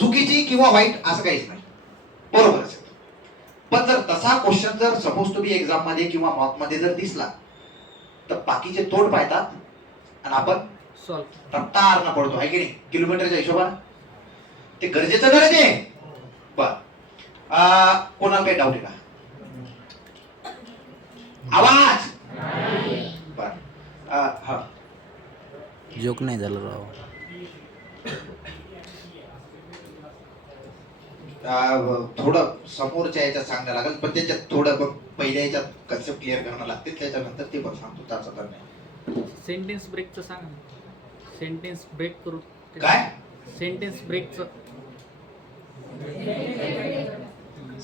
चुकीची किंवा वाईट असं काहीच नाही, बरोबरच आहे. पण जर तसा क्वेश्चन जर सपोज टू बी एक्झाम मध्ये किंवा मॉक मध्ये जर दिसला तर बाकीचे तोड पाहतात आणि आपण रफ्तारनं पडतो आहे की नाही, किलोमीटरच्या हिशोबाने. ते गरजेचं गरज आहे. बर, कोणाला काही डाऊट आहे का? आवाज. बर, हा जोक नाही झालं राव. थोडं समोरच्या याच्यात सांगायला लागेल, पण त्याच्यात थोडं पहिल्या याच्यात कन्सेप्ट क्लिअर करणं लागते, त्याच्यानंतर ते पण सांगतो त्याचं तर नाही. सेंटेन्स ब्रेकचं सांग. सेंटेन्स ब्रेक करू. काय सेंटेन्स ब्रेकचं.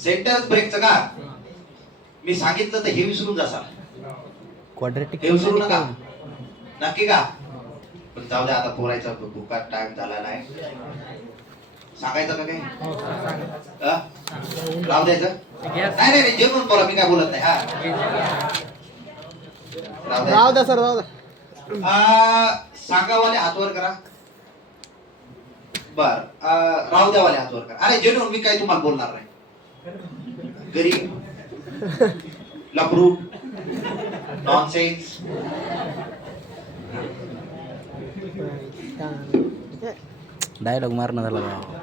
सेंटेन्स ब्रेकचं का? मी सांगितलं तर हे विसरून जासाल. क्वाड्रेटिक हे विसरू नका, नक्की का? पण जाऊ द्या, आता पोरायचा भुका टाइम झाला नाही. सांगायचं का काही? राहू द्यायचं? नाही नाही, जेवण बोला, मी काय बोलत नाही. हा, राव द्या सर, राव द्या. सांगावाले हातवर करा. बर, राहू द्यावाले हातवर करा. अरे जेवण मी काय तुम्हाला बोलणार नाही. गरीब, लपरू, नॉनसेन्स. डायलॉग मारणं झाला राव.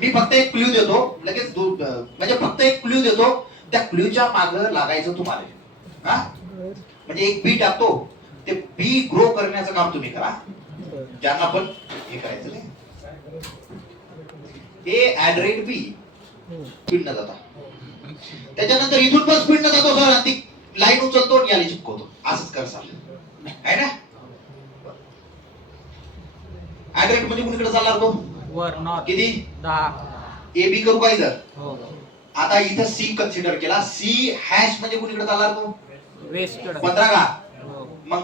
मी फक्त एक क्ल्यू देतो लगेच, म्हणजे फक्त एक क्ल्यू देतो, त्या क्ल्यूच्या मागे लागायचं तुम्हाला. हा, म्हणजे एक बी टाकतो, ते बी ग्रो करण्याचं काम तुम्ही करा. ज्यांना पण हे करायचं नाही, हे ऍड्रेट बी स्पीड न जाता, त्याच्यानंतर इथून पण स्पीड न जातो सर, ती लाईन उचलतो आणि याला चिपकवतो. असंच कर सर, आहे ना? ऍड्रेट म्हणजे कुणीकडे चालणार तो? वर नॉर्थ. किती? 10. ए बी करू का इथं? हो. आता इथं सी कन्सिडर केला. सी हॅश म्हणजे कुणीकडे चालणार तो? वेस्ट. 15 का? हो. मग